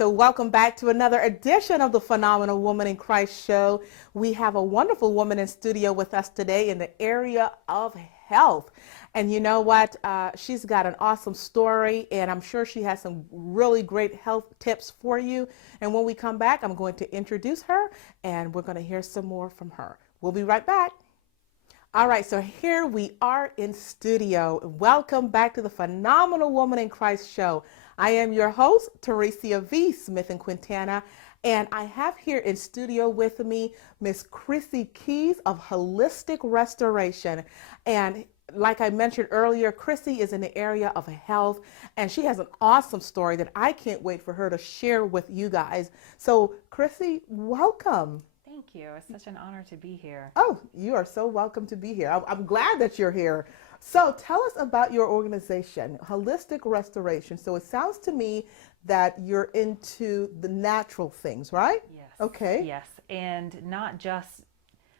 so welcome back to another edition of the Phenomenal Woman in Christ show. We have a wonderful woman in studio with us today in the area of health. And you know what? She's got an awesome story, and I'm sure she has some really great health tips for you. And when we come back, I'm going to introduce her, and we're going to hear some more from her. We'll be right back. All right, so here we are in studio. Welcome back to the Phenomenal Woman in Christ show. I am your host, Tereciah V. Smithen-Quintana, and I have here in studio with me Miss Chrissy Keys of Holistic Restoration. And like I mentioned earlier, Chrissy is in the area of health, and she has an awesome story that I can't wait for her to share with you guys. So, Chrissy, welcome. Thank you. It's such an honor to be here. Oh, you are so welcome to be here. I'm glad that you're here. So tell us about your organization, Holistic Restoration. So it sounds to me that you're into the natural things, right? Yes. Okay. Yes. And not just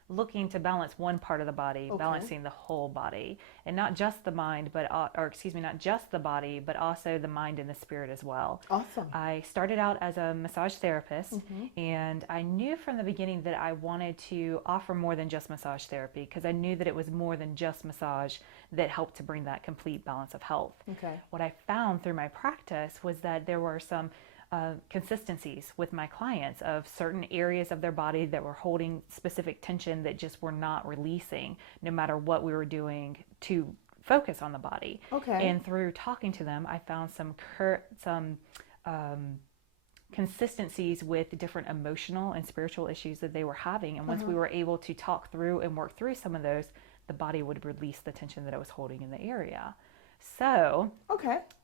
looking to balance one part of the body, balancing the whole body, and not just the mind, but not just the body, but also the mind and the spirit as well. Awesome. I started out as a massage therapist, and I knew from the beginning that I wanted to offer more than just massage therapy, because I knew that it was more than just massage that helped to bring that complete balance of health. Okay. What I found through my practice was that there were some consistencies with my clients of certain areas of their body that were holding specific tension that just were not releasing, no matter what we were doing to focus on the body. Okay. And through talking to them, I found some consistencies with different emotional and spiritual issues that they were having. And once we were able to talk through and work through some of those, the body would release the tension that it was holding in the area. So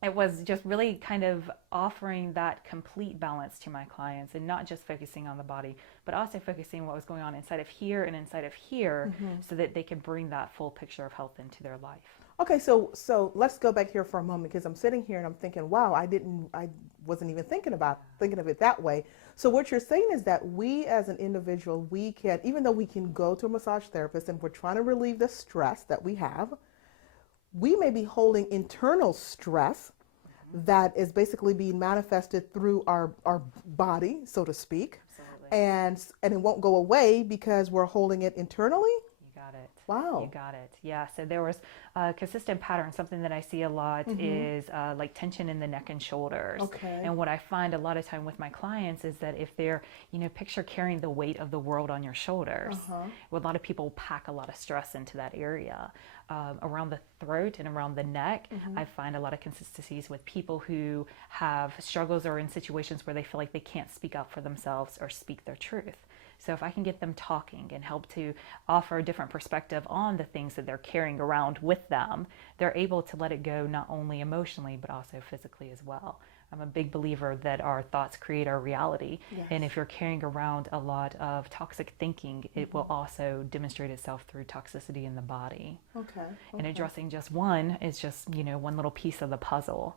it was just really kind of offering that complete balance to my clients, and not just focusing on the body, but also focusing on what was going on inside of here and inside of here, so that they could bring that full picture of health into their life. Okay, so let's go back here for a moment, because I'm sitting here and I'm thinking, wow, I wasn't even thinking of it that way. So what you're saying is that we as an individual, we can, even though we can go to a massage therapist and we're trying to relieve the stress that we have, we may be holding internal stress that is basically being manifested through our body, so to speak. Absolutely. And it won't go away because we're holding it internally. You got it. Wow. You got it. Yeah. So there was a consistent pattern. Something that I see a lot is like tension in the neck and shoulders. Okay. And what I find a lot of time with my clients is that if they're, picture carrying the weight of the world on your shoulders, well, a lot of people pack a lot of stress into that area. Around the throat and around the neck, I find a lot of consistencies with people who have struggles or in situations where they feel like they can't speak up for themselves or speak their truth. So if I can get them talking and help to offer a different perspective on the things that they're carrying around with them, they're able to let it go, not only emotionally, but also physically as well. I'm a big believer that our thoughts create our reality. Yes. And if you're carrying around a lot of toxic thinking, it will also demonstrate itself through toxicity in the body. Okay. And addressing just one is just, one little piece of the puzzle.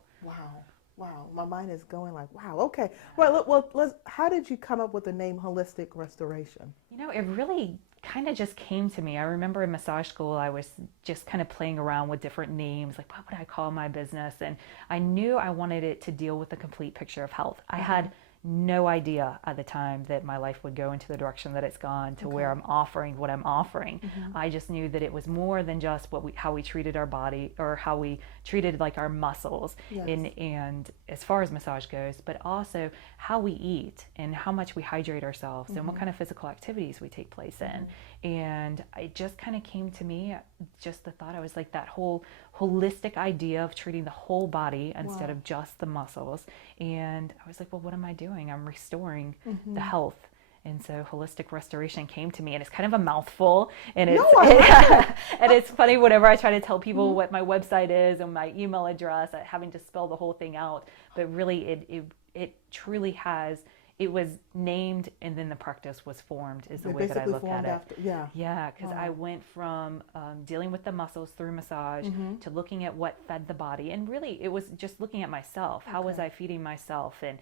Wow, my mind is going like, wow, okay. Well, how did you come up with the name Holistic Restoration? It really kind of just came to me. I remember in massage school, I was just kind of playing around with different names, like what would I call my business? And I knew I wanted it to deal with the complete picture of health. I had no idea at the time that my life would go into the direction that it's gone to where I'm offering what I'm offering. I just knew that it was more than just how we treated our body or how we treated like our muscles and as far as massage goes, but also how we eat and how much we hydrate ourselves and what kind of physical activities we take place in. And it just kind of came to me, just the thought, I was like, that whole holistic idea of treating the whole body instead of just the muscles. And I was like, well, what am I doing? I'm restoring the health. And so holistic restoration came to me, and it's kind of a mouthful. And it's funny whenever I try to tell people what my website is and my email address, having to spell the whole thing out. But really, it truly has. It was named, and then the practice was formed, is the way that I look at it. Yeah, because I went from dealing with the muscles through massage to looking at what fed the body. And really, it was just looking at myself. How was I feeding myself? And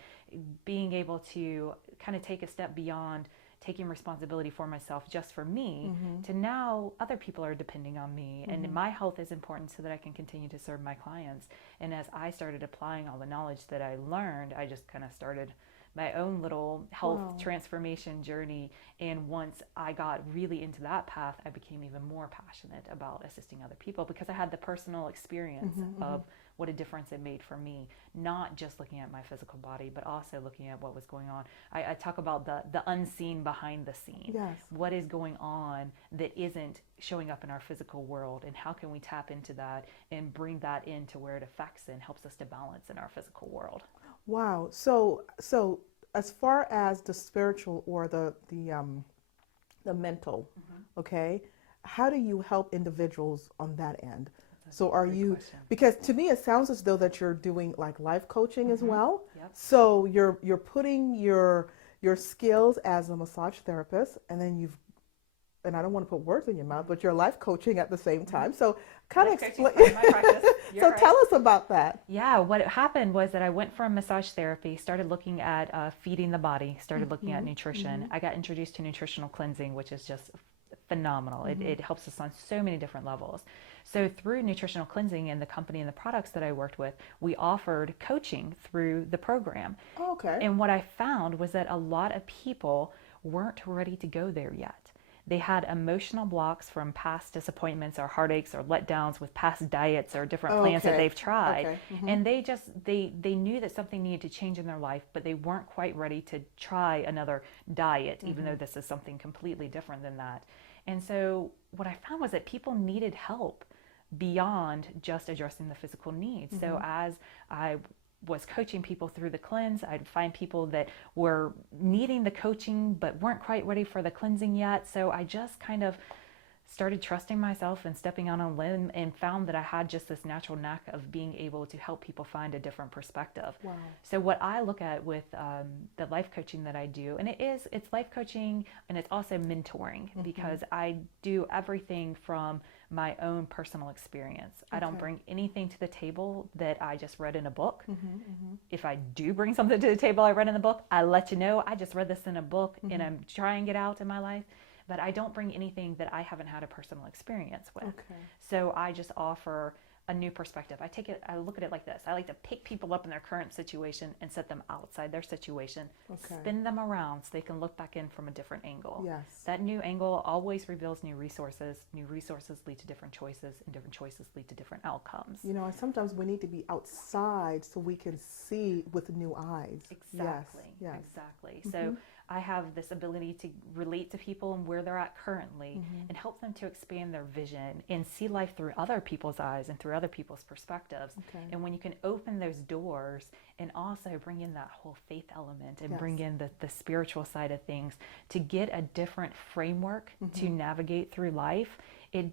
being able to kind of take a step beyond taking responsibility for myself just for me to now other people are depending on me. And my health is important so that I can continue to serve my clients. And as I started applying all the knowledge that I learned, I just kind of started my own little health Wow. transformation journey. And once I got really into that path, I became even more passionate about assisting other people because I had the personal experience of what a difference it made for me, not just looking at my physical body, but also looking at what was going on. I talk about the unseen behind the scene. Yes. What is going on that isn't showing up in our physical world, and how can we tap into that and bring that into where it affects and helps us to balance in our physical world. Wow. So as far as the spiritual or the mental, okay, how do you help individuals on that end? So are Great you, question. because to me it sounds as though that you're doing like life coaching as well. Yep. So you're putting your skills as a massage therapist, and then and I don't want to put words in your mouth, but you're life coaching at the same time. So kind of Life coaching explain. is part of my practice. You're So right. tell us about that. Yeah, what happened was that I went from massage therapy, started looking at feeding the body, started looking at nutrition. I got introduced to nutritional cleansing, which is just phenomenal. It helps us on so many different levels. So through nutritional cleansing and the company and the products that I worked with, we offered coaching through the program. Oh, okay. And what I found was that a lot of people weren't ready to go there yet. They had emotional blocks from past disappointments or heartaches or letdowns with past diets or different plans that Okay. they've tried. Okay. And they knew that something needed to change in their life, but they weren't quite ready to try another diet, even though this is something completely different than that. And so what I found was that people needed help beyond just addressing the physical needs. So as I was coaching people through the cleanse, I'd find people that were needing the coaching but weren't quite ready for the cleansing yet. So I just kind of started trusting myself and stepping on a limb and found that I had just this natural knack of being able to help people find a different perspective. Wow. So what I look at with the life coaching that I do, and it's life coaching and it's also mentoring because I do everything from my own personal experience. I don't bring anything to the table that I just read in a book. If I do bring something to the table I read in the book, I let you know I just read this in a book and I'm trying it out in my life. But I don't bring anything that I haven't had a personal experience with. Okay. So I just offer a new perspective. I look at it like this. I like to pick people up in their current situation and set them outside their situation, spin them around so they can look back in from a different angle. Yes. That new angle always reveals new resources. New resources lead to different choices, and different choices lead to different outcomes. You know, and sometimes we need to be outside so we can see with new eyes. Exactly. Yes. Exactly. So I have this ability to relate to people and where they're at currently and help them to expand their vision and see life through other people's eyes and through other people's perspectives. Okay. And when you can open those doors and also bring in that whole faith element and bring in the spiritual side of things to get a different framework to navigate through life, it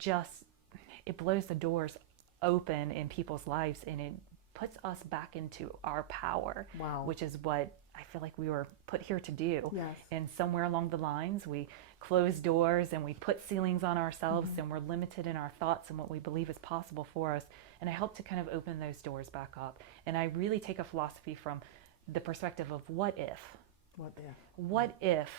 blows the doors open in people's lives and it puts us back into our power, Wow. which is what I feel like we were put here to do. Yes. And somewhere along the lines, we close doors and we put ceilings on ourselves and we're limited in our thoughts and what we believe is possible for us. And I help to kind of open those doors back up. And I really take a philosophy from the perspective of what if? What if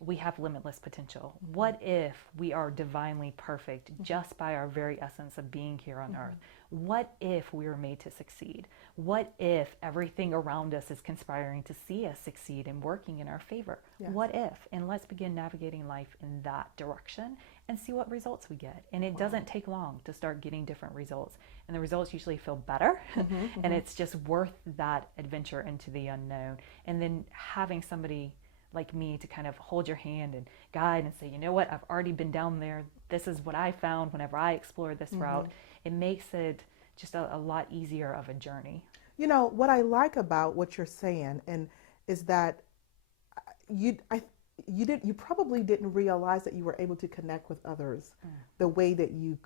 we have limitless potential? What if we are divinely perfect just by our very essence of being here on earth? What if we were made to succeed? What if everything around us is conspiring to see us succeed and working in our favor? Yes. What if? And let's begin navigating life in that direction and see what results we get. And it doesn't take long to start getting different results. And the results usually feel better. And it's just worth that adventure into the unknown. And then having somebody like me to kind of hold your hand and guide and say, you know what, I've already been down there. This is what I found whenever I explored this route. It makes it just a lot easier of a journey. You know, what I like about what you're saying is that you probably didn't realize that you were able to connect with others the way that you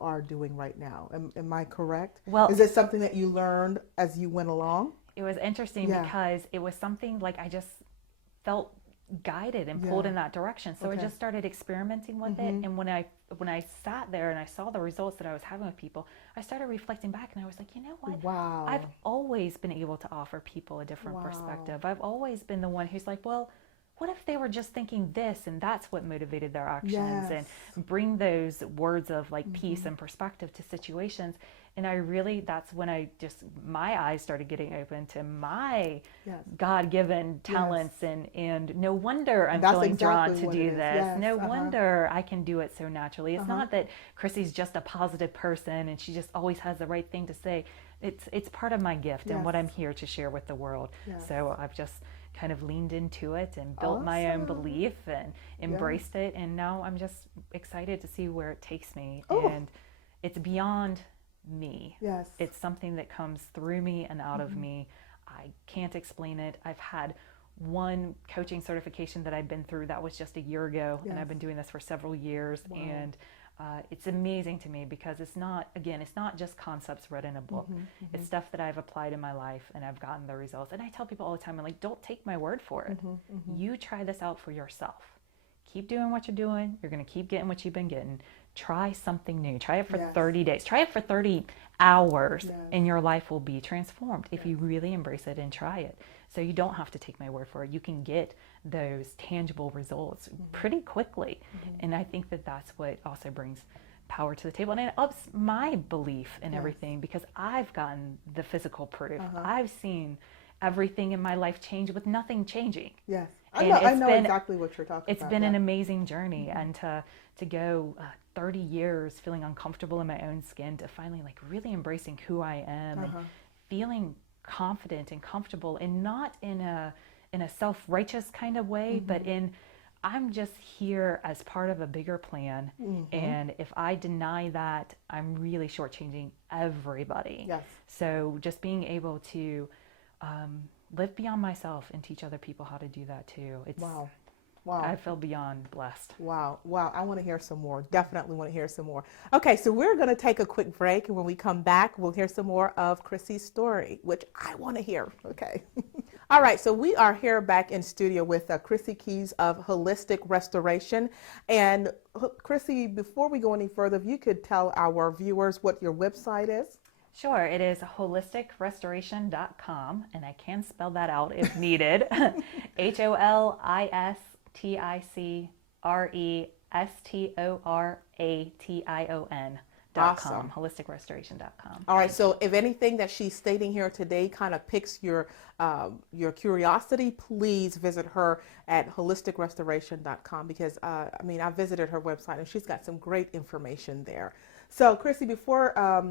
are doing right now. Am I correct? Well, is it something that you learned as you went along? It was interesting because it was something like I just felt guided and pulled in that direction. So I just started experimenting with it. And when I sat there and I saw the results that I was having with people, I started reflecting back and I was like, you know what? Wow. I've always been able to offer people a different perspective. I've always been the one who's like, well, what if they were just thinking this and that's what motivated their actions? Yes. And bring those words of like peace and perspective to situations. And that's when my eyes started getting open to my God-given talents, and no wonder I'm feeling drawn to do this. Yes. No wonder I can do it so naturally. It's not that Chrissy's just a positive person and she just always has the right thing to say. It's part of my gift and what I'm here to share with the world. So I've just kind of leaned into it and built my own belief and embraced it. And now I'm just excited to see where it takes me. And it's beyond me. Yes. It's something that comes through me and out of me. I can't explain it. I've had one coaching certification that I've been through that was just a year ago, and I've been doing this for several years. And it's amazing to me because it's not just concepts read in a book. It's stuff that I've applied in my life and I've gotten the results. And I tell people all the time, I'm like, don't take my word for it. You try this out for yourself. Keep doing what you're doing. You're going to keep getting what you've been getting. Try something new. Try it for 30 days. Try it for 30 hours and your life will be transformed if you really embrace it and try it. So you don't have to take my word for it. You can get those tangible results pretty quickly. And I think that that's what also brings power to the table. And it ups my belief in everything because I've gotten the physical proof. I've seen everything in my life change with nothing changing. Yes. I know exactly what you're talking about. It's been an amazing journey. And to go 30 years feeling uncomfortable in my own skin to finally like really embracing who I am and feeling confident and comfortable, and not in a self-righteous kind of way, but in I'm just here as part of a bigger plan. And if I deny that, I'm really shortchanging everybody. Yes. So just being able to live beyond myself and teach other people how to do that too. Wow. I feel beyond blessed. Wow. I want to hear some more. Definitely want to hear some more. Okay, so we're going to take a quick break, and when we come back, we'll hear some more of Crissy's story, which I want to hear. Okay. All right, so we are here back in studio with Chrissy Keys of Holistic Restoration. And Crissy, before we go any further, if you could tell our viewers what your website is. Sure, it is holisticrestoration.com, and I can spell that out if needed. HOLISTICRESTORATION.com. Awesome. Holisticrestoration.com. All right, so if anything that she's stating here today kind of piques your curiosity, please visit her at holisticrestoration.com because, I visited her website and she's got some great information there. So, Crissy, before I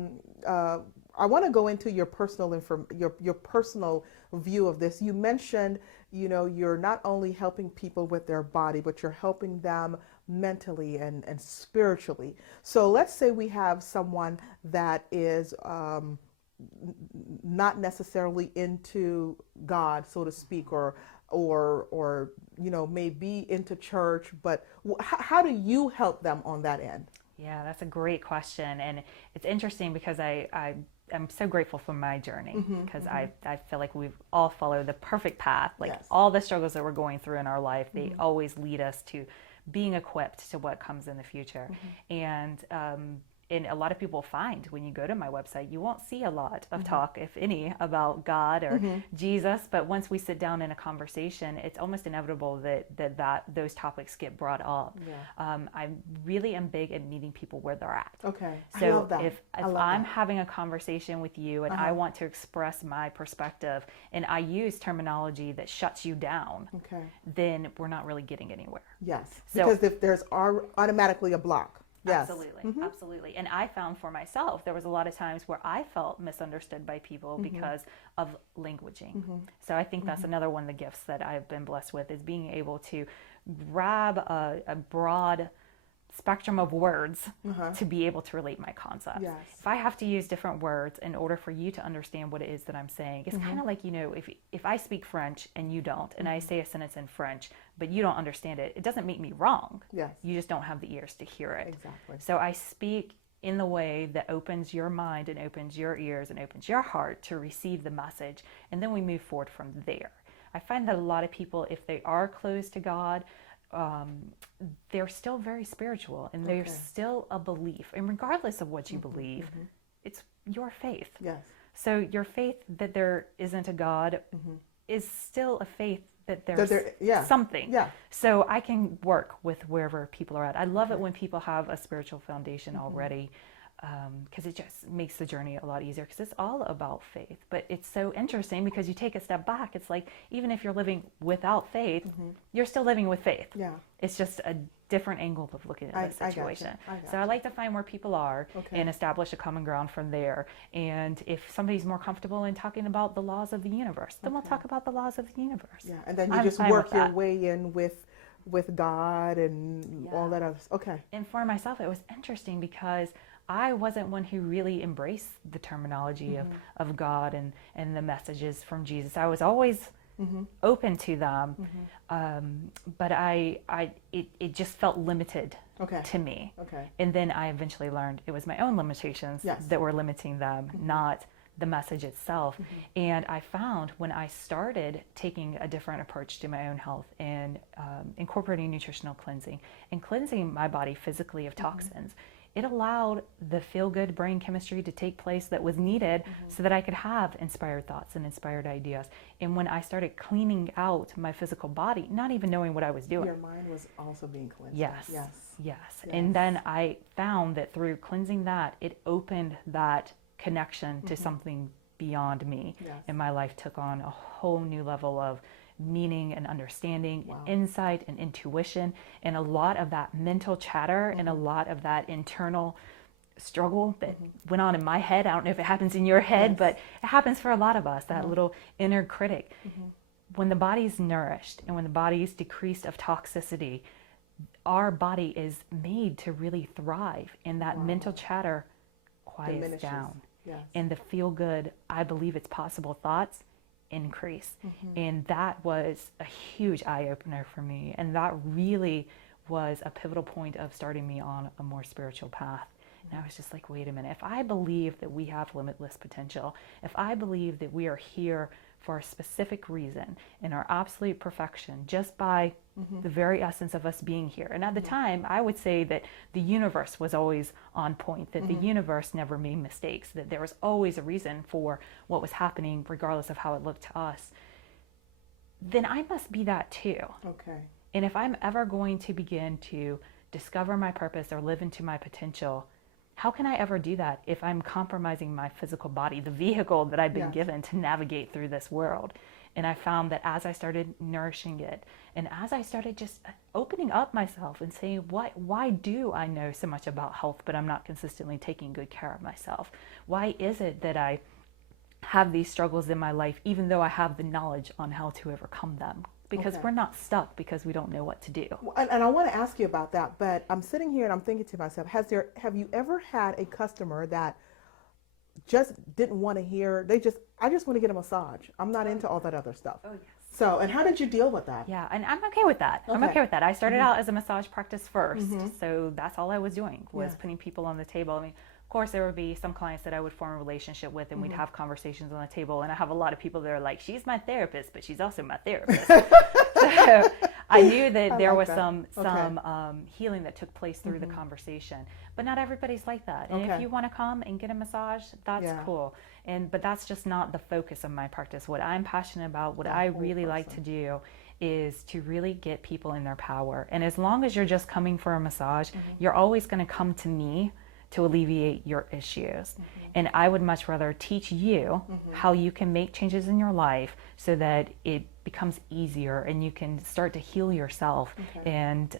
want to go into your personal your personal view of this. You mentioned, you're not only helping people with their body, but you're helping them mentally and spiritually. So let's say we have someone that is not necessarily into God, so to speak, or may be into church, but how do you help them on that end? Yeah, that's a great question. And it's interesting because I'm so grateful for my journey because I feel like we've all followed the perfect path. Like all the struggles that we're going through in our life, they always lead us to being equipped to what comes in the future. And a lot of people find when you go to my website, you won't see a lot of talk, if any, about God or Jesus. But once we sit down in a conversation, it's almost inevitable that those topics get brought up. I really am big at meeting people where they're at. Okay. So I love that. if I'm having a conversation with you and I want to express my perspective and I use terminology that shuts you down, then we're not really getting anywhere. Yes. Because if there's automatically a block. Yes. Absolutely. Absolutely. And I found for myself, there was a lot of times where I felt misunderstood by people because of languaging. So I think that's another one of the gifts that I've been blessed with, is being able to grab a broad spectrum of words to be able to relate my concepts. Yes. If I have to use different words in order for you to understand what it is that I'm saying, it's kind of like, if I speak French and you don't, and I say a sentence in French, but you don't understand it, it doesn't make me wrong. Yes. You just don't have the ears to hear it. Exactly. So I speak in the way that opens your mind and opens your ears and opens your heart to receive the message, and then we move forward from there. I find that a lot of people, if they are closed to God, they're still very spiritual, and there's still a belief. And regardless of what you believe, it's your faith. Yes. So your faith that there isn't a God is still a faith that there's something. Yeah. So I can work with wherever people are at. I love it when people have a spiritual foundation already, because it just makes the journey a lot easier, because it's all about faith. But it's so interesting because you take a step back. It's like, even if you're living without faith, you're still living with faith. Yeah. It's just a different angle of looking at the situation. I got So I like to find where people are and establish a common ground from there. And if somebody's more comfortable in talking about the laws of the universe, then we'll talk about the laws of the universe. Yeah, and then you just work your way in with God and all that other. Okay. And for myself, it was interesting because I wasn't one who really embraced the terminology of God and the messages from Jesus. I was always open to them, but it just felt limited to me. Okay. And then I eventually learned it was my own limitations that were limiting them, not the message itself. And I found when I started taking a different approach to my own health and incorporating nutritional cleansing and cleansing my body physically of toxins, it allowed the feel-good brain chemistry to take place that was needed so that I could have inspired thoughts and inspired ideas. And when I started cleaning out my physical body, not even knowing what I was doing. Your mind was also being cleansed. Yes. And then I found that through cleansing that, it opened that connection to something beyond me. And my life took on a whole new level of meaning and understanding, and insight and intuition, and a lot of that mental chatter and a lot of that internal struggle that went on in my head. I don't know if it happens in your head, but it happens for a lot of us, that little inner critic. When the body's nourished and when the body's decreased of toxicity, our body is made to really thrive, and that mental chatter quiets down. And the feel good, I believe it's possible thoughts increase. And that was a huge eye-opener for me, and that really was a pivotal point of starting me on a more spiritual path. And I was just like, wait a minute, if I believe that we have limitless potential, if I believe that we are here for a specific reason in our absolute perfection, just by the very essence of us being here. And at the time, I would say that the universe was always on point, that the universe never made mistakes, that there was always a reason for what was happening, regardless of how it looked to us. Then I must be that too. Okay. And if I'm ever going to begin to discover my purpose or live into my potential, how can I ever do that if I'm compromising my physical body, the vehicle that I've been given to navigate through this world? And I found that as I started nourishing it, and as I started just opening up myself and saying, why do I know so much about health, but I'm not consistently taking good care of myself? Why is it that I have these struggles in my life, even though I have the knowledge on how to overcome them? Because we're not stuck because we don't know what to do. And I want to ask you about that, but I'm sitting here and I'm thinking to myself, have you ever had a customer that just didn't want to hear, I just want to get a massage. I'm not into all that other stuff. Oh, yes. So, and how did you deal with that? Yeah, and I'm okay with that. I'm okay with that. I started out as a massage practice first, so that's all I was doing, was putting people on the table. I mean, of course, there would be some clients that I would form a relationship with, and we'd have conversations on the table. And I have a lot of people that are like, she's my therapist, but she's also my therapist. So I knew that there was some healing that took place through the conversation. But not everybody's like that. And if you want to come and get a massage, that's cool. But that's just not the focus of my practice. What I'm passionate about, what I really like to do, is to really get people in their power. And as long as you're just coming for a massage, you're always going to come to me to alleviate your issues. And I would much rather teach you how you can make changes in your life so that it becomes easier and you can start to heal yourself and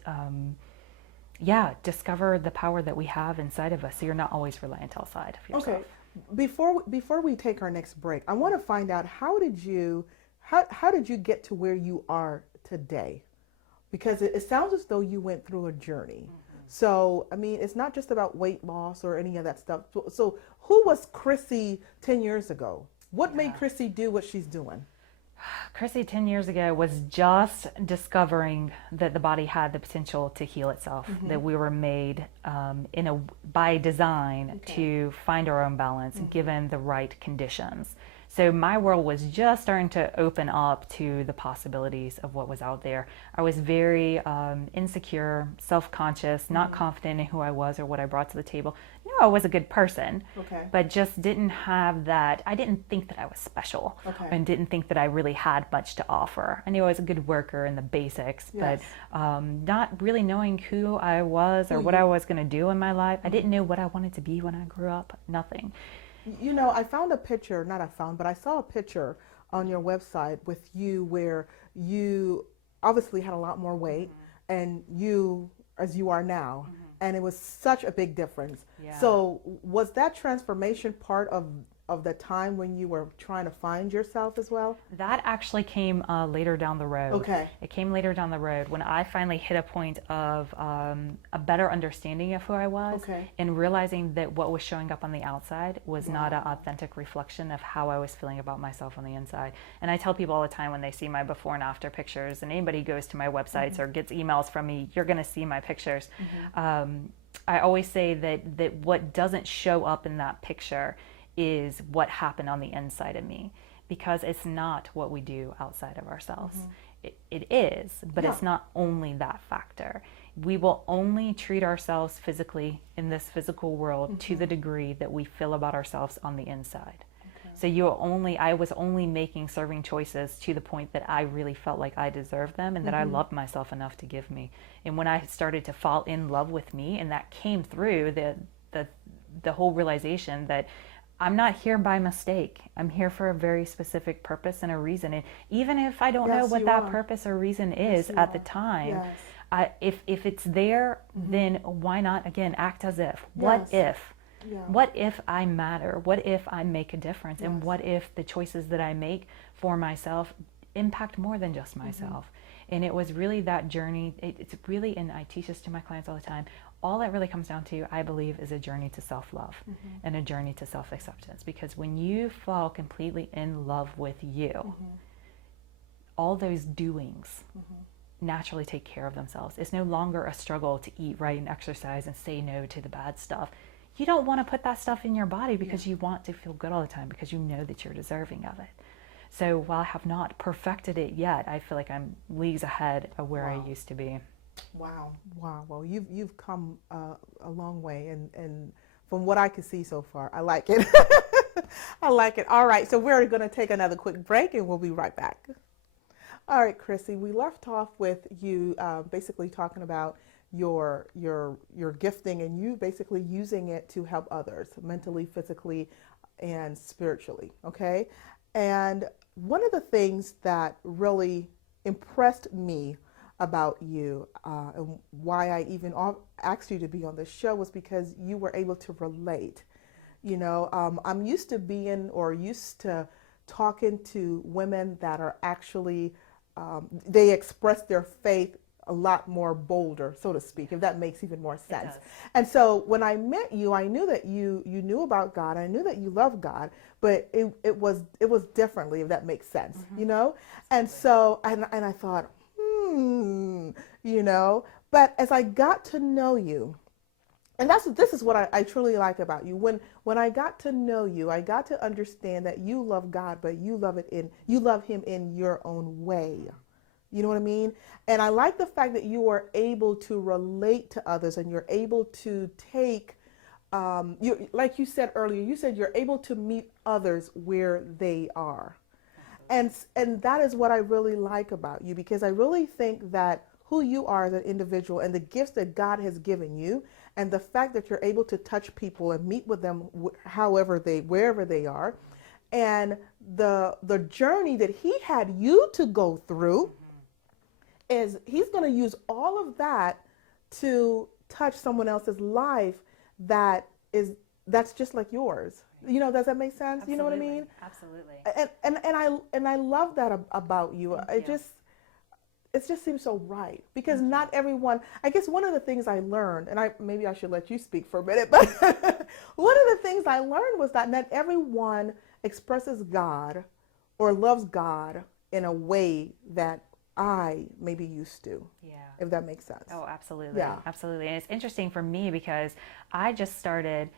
discover the power that we have inside of us, so you're not always reliant outside of yourself. Okay. Before we take our next break, I want to find out, how did you get to where you are today? Because it sounds as though you went through a journey. So, I mean, it's not just about weight loss or any of that stuff. So who was Crissy 10 years ago? What made Crissy do what she's doing? Crissy 10 years ago was just discovering that the body had the potential to heal itself, that we were made by design to find our own balance given the right conditions. So my world was just starting to open up to the possibilities of what was out there. I was very insecure, self-conscious, not confident in who I was or what I brought to the table. Knew I was a good person, but just didn't have that. I didn't think that I was special and didn't think that I really had much to offer. I knew I was a good worker in the basics, but not really knowing who I was or what I was going to do in my life. I didn't know what I wanted to be when I grew up. Nothing. You know, I found a picture, but I saw a picture on your website with you where you obviously had a lot more weight and you, as you are now, and it was such a big difference. Yeah. So was that transformation part of the time when you were trying to find yourself as well? That actually came later down the road. Okay. It came later down the road when I finally hit a point of a better understanding of who I was and realizing that what was showing up on the outside was not an authentic reflection of how I was feeling about myself on the inside. And I tell people all the time when they see my before and after pictures, and anybody goes to my websites or gets emails from me, you're going to see my pictures. I always say that what doesn't show up in that picture is what happened on the inside of me, because it's not what we do outside of ourselves. It is, but it's not only that factor. We will only treat ourselves physically in this physical world to the degree that we feel about ourselves on the inside. So I was only making serving choices to the point that I really felt like I deserved them and that I loved myself enough to give me. And when I started to fall in love with me, and that came through the whole realization that I'm not here by mistake. I'm here for a very specific purpose and a reason. And even if I don't know what that purpose or reason is at the time, if it's there, then why not, again, act as if? What if? What if I matter? What if I make a difference? And what if the choices that I make for myself impact more than just myself? And it was really that journey. It's really, and I teach this to my clients all the time, all that really comes down to, I believe, is a journey to self-love and a journey to self-acceptance. Because when you fall completely in love with you, all those doings naturally take care of themselves. It's no longer a struggle to eat right and exercise and say no to the bad stuff. You don't want to put that stuff in your body because you want to feel good all the time, because you know that you're deserving of it. So while I have not perfected it yet, I feel like I'm leagues ahead of where I used to be. Wow. Well, you've come a long way, and from what I can see so far, I like it. I like it. All right, so we're going to take another quick break, and we'll be right back. All right, Chrissy, we left off with you basically talking about your gifting, and you basically using it to help others mentally, physically, and spiritually. Okay, and one of the things that really impressed me about you and why I even asked you to be on this show was because you were able to relate. You know, I'm used to talking to women that are actually, they express their faith a lot more bolder, so to speak, if that makes even more sense. And so when I met you, I knew that you knew about God. I knew that you loved God, but it was differently, if that makes sense, you know? And so, and I thought, you know, but as I got to know you, and this is what I truly like about you. When I got to know you, I got to understand that you love God, but you love him in your own way. You know what I mean? And I like the fact that you are able to relate to others, and you're able to take, like you said earlier, you said you're able to meet others where they are. And that is what I really like about you, because I really think that who you are as an individual and the gifts that God has given you, and the fact that you're able to touch people and meet with them wherever they are, and the journey that he had you to go through, is he's going to use all of that to touch someone else's life that's just like yours. You know, does that make sense? Absolutely. You know what I mean? Absolutely. And I love that about you. It just seems so right, because not everyone, I guess one of the things I learned, and maybe I should let you speak for a minute, but one of the things I learned was that not everyone expresses God or loves God in a way that I maybe used to. Yeah. If that makes sense. Oh, absolutely. Yeah. Absolutely. And it's interesting for me because I just started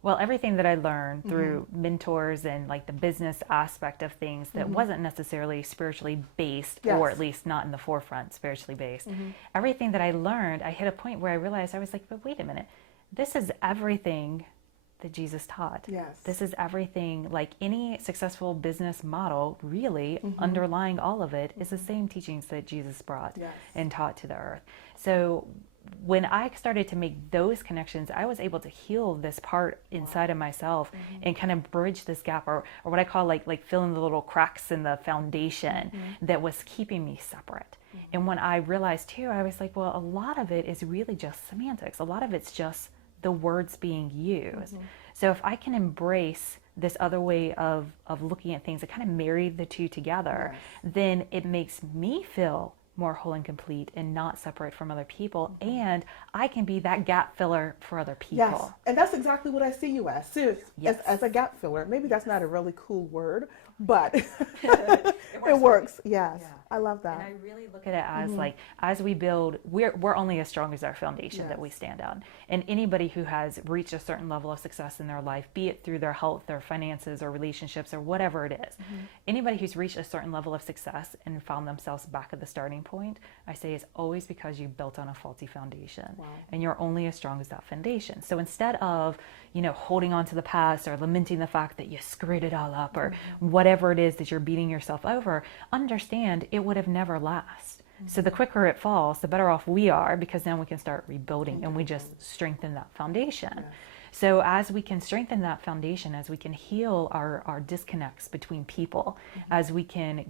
Well, everything that I learned through mentors and like the business aspect of things that wasn't necessarily spiritually based, or at least not in the forefront spiritually based, everything that I learned, I hit a point where I realized, I was like, but wait a minute, this is everything that Jesus taught. Yes. This is everything, like any successful business model, really underlying all of it is the same teachings that Jesus brought and taught to the earth. So when I started to make those connections, I was able to heal this part inside of myself and kind of bridge this gap, or what I call like filling the little cracks in the foundation that was keeping me separate. And when I realized too, I was like, well, a lot of it is really just semantics. A lot of it's just the words being used. So if I can embrace this other way of looking at things and kind of marry the two together, then it makes me feel more whole and complete and not separate from other people. And I can be that gap filler for other people. Yes, and that's exactly what I see you as, as a gap filler. Maybe that's not a really cool word, but it works. Yes, I love that. And I really look at it as like, as we build, we're only as strong as our foundation that we stand on. And anybody who has reached a certain level of success in their life, be it through their health, their finances, or relationships, or whatever it is, anybody who's reached a certain level of success and found themselves back at the starting point, I say it's always because you built on a faulty foundation. And you're only as strong as that foundation. So instead of, holding on to the past or lamenting the fact that you screwed it all up, or whatever it is that you're beating yourself over, understand it would have never last. So the quicker it falls, the better off we are, because then we can start rebuilding and we just strengthen that foundation. So as we can strengthen that foundation, as we can heal our disconnects between people, as we can,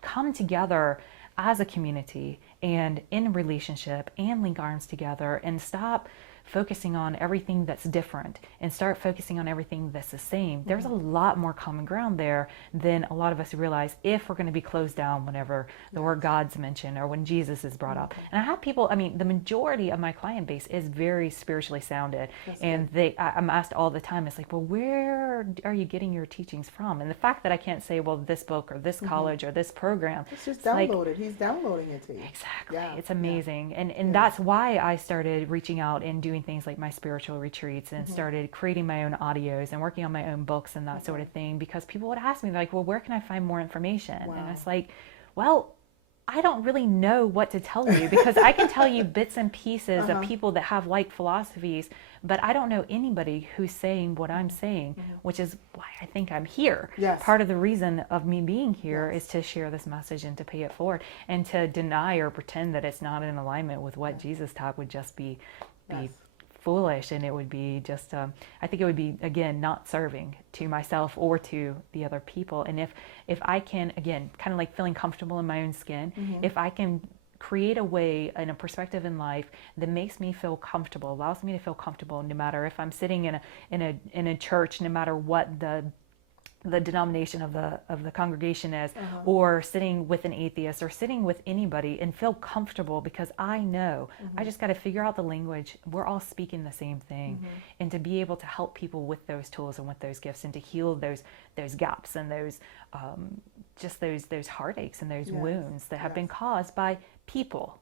come together as a community and in relationship and link arms together and stop focusing on everything that's different and start focusing on everything that's the same, there's a lot more common ground there than a lot of us realize if we're going to be closed down whenever the word God's mentioned or when Jesus is brought up. And I have people, the majority of my client base is very spiritually sounded. And I'm asked all the time, it's like, well, where are you getting your teachings from? And the fact that I can't say, well, this book or this college or this program. It's just downloaded. He's downloading it to you. Exactly. It's amazing. And that's why I started reaching out and doing things like my spiritual retreats and started creating my own audios and working on my own books and that sort of thing, because people would ask me, like, well, where can I find more information? And it's like, well, I don't really know what to tell you, because I can tell you bits and pieces of people that have like philosophies, but I don't know anybody who's saying what I'm saying, which is why I think I'm here. Part of the reason of me being here is to share this message and to pay it forward, and to deny or pretend that it's not in alignment with what Jesus taught would just be foolish, and it would be just I think it would be, again, not serving to myself or to the other people. And if I can, again, kind of like feeling comfortable in my own skin, if I can create a way and a perspective in life that makes me feel comfortable, allows me to feel comfortable, no matter if I'm sitting in a church, no matter what the denomination of the congregation is, or sitting with an atheist, or sitting with anybody, and feel comfortable, because I know I just got to figure out the language. We're all speaking the same thing, and to be able to help people with those tools and with those gifts, and to heal those gaps and those those heartaches and those wounds that have been caused by people.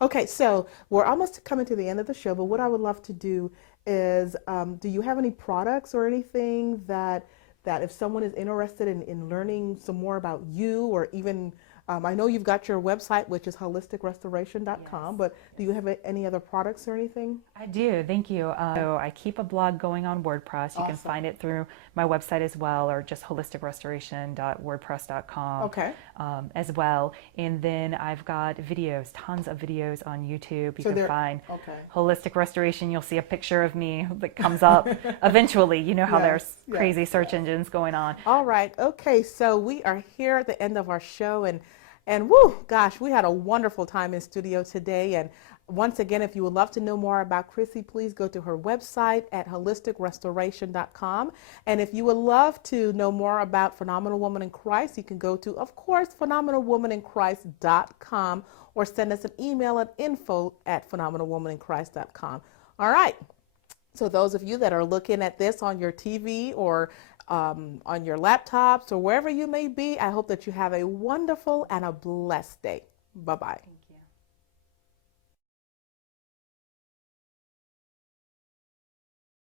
Okay, so we're almost coming to the end of the show, but what I would love to do is, do you have any products or anything that if someone is interested in learning some more about you, or even, I know you've got your website, which is holisticrestoration.com, but do you have any other products or anything? I do, thank you. So I keep a blog going on WordPress. You can find it through my website as well, or just holisticrestoration.wordpress.com as well. And then I've got videos, tons of videos on YouTube. You can find Holistic Restoration. You'll see a picture of me that comes up eventually. You know how there's crazy search engines going on. All right. Okay. So we are here at the end of our show, and whoo, gosh, we had a wonderful time in studio today. And once again, if you would love to know more about Chrissy, please go to her website at holisticrestoration.com. And if you would love to know more about Phenomenal Woman in Christ, you can go to, of course, phenomenalwomaninchrist.com, or send us an email at info@phenomenalwomaninchrist.com. All right. So those of you that are looking at this on your TV or on your laptops or wherever you may be, I hope that you have a wonderful and a blessed day. Bye-bye.